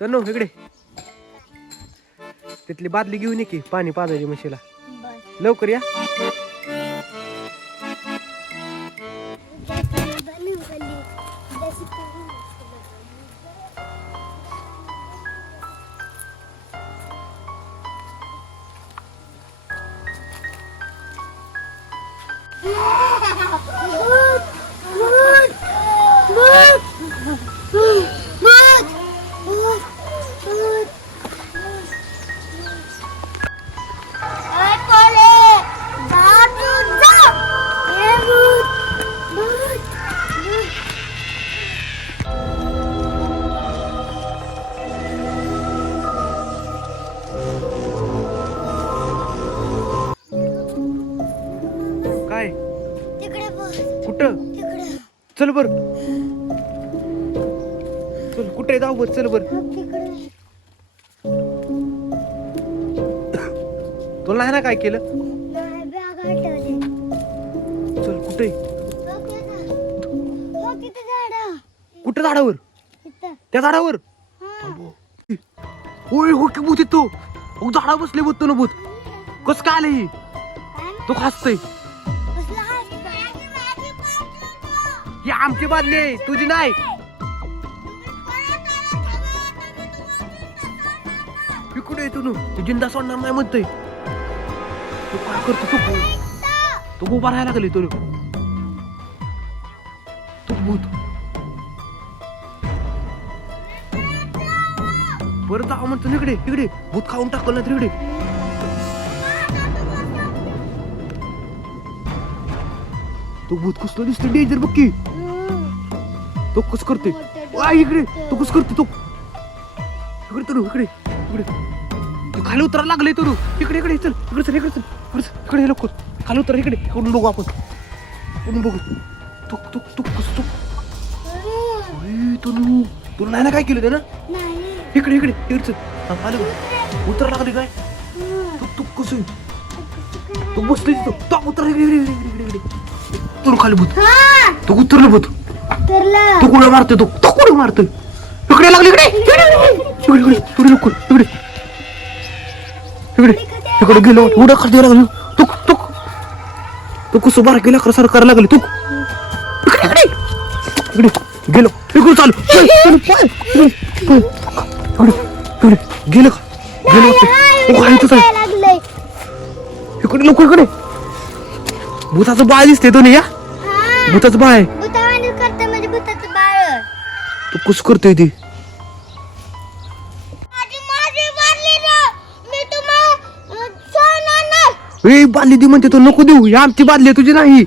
तनु इकडे तिथली बादली घेऊन ये की पाणी पाजायची म्हशीला लवकर या काय कुठं चल बर चल कुठे जाऊ बर चल बर तुला नाही ना काय केलं चल कुठे कुठं झाडावर त्या झाडावर ओय हो की भूत येतो झाडा बसले भूत तो भूत कस काय आले तो खासतय ही आमची बादली आहे तुझी नाही कुठे येतो तू जिंदा सोडणार नाही म्हणतोय तू काय करतो तू उभा राहायला लागले तू भूत बरं जाऊ म्हणतो इकडे इकडे भूत खाऊन टाकल ना तर इकडे तो भूत कसला दिसतो डेंजर बघ की तो कस करते इकडे तो कस करते तो इकडे तरू इकडे इकडे खाली उतरायला लागले तरू इकडे इकडे चल इकडे चल इकडे चल इकडे लोक खाली उतर इकडे इकडून बघू आपण इकडून बघू तो तो तो कस तो तू तुला नाही ना काय केलं ते ना इकडे इकडे इकडे चल आलं उतरायला लागले काय तू तू कस तू बसले तो उतर इकडे इकडे इकडे इकडे तू खाली भूत तो उतरलं भूत तू कुठे मारतोय तो कुठे मारतोय इकडे लागले इकडे इकडे इकडे इकडे लवकर इकडे इकडे इकडे गेलो उड्या खाली लागलो तू तू तू कसं बारा गेला खरं सारं करायला लागले तू इकडे इकडे इकडे गेलो इकडे चालू इकडे गेलो गेलो इकडे लवकर इकडे भूताचं बाळ दिसते तो नाही या भूताचं बाळ आहे तू कस करतोय ते बादली दे म्हणते तो नको देऊ या आमची बादली तुझी नाही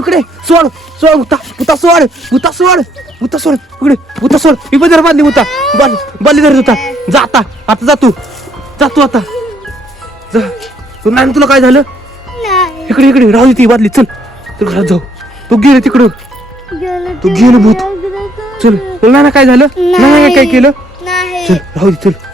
इकडे सोड सोड भूता सोड भूता सोड भूता सोड इकडे भूता सोड इकडे जर बांधली भूता बांधली धरत होता जा आता जा तू आता जा तू नाही तुला काय झालं इकडे इकडे राहू दे ती बादली चल तू घरात जाऊ तू गेले तिकडं तू गेलं भूत चल तुला नाही काय झालं नाही काय केलं चल राहू दे चल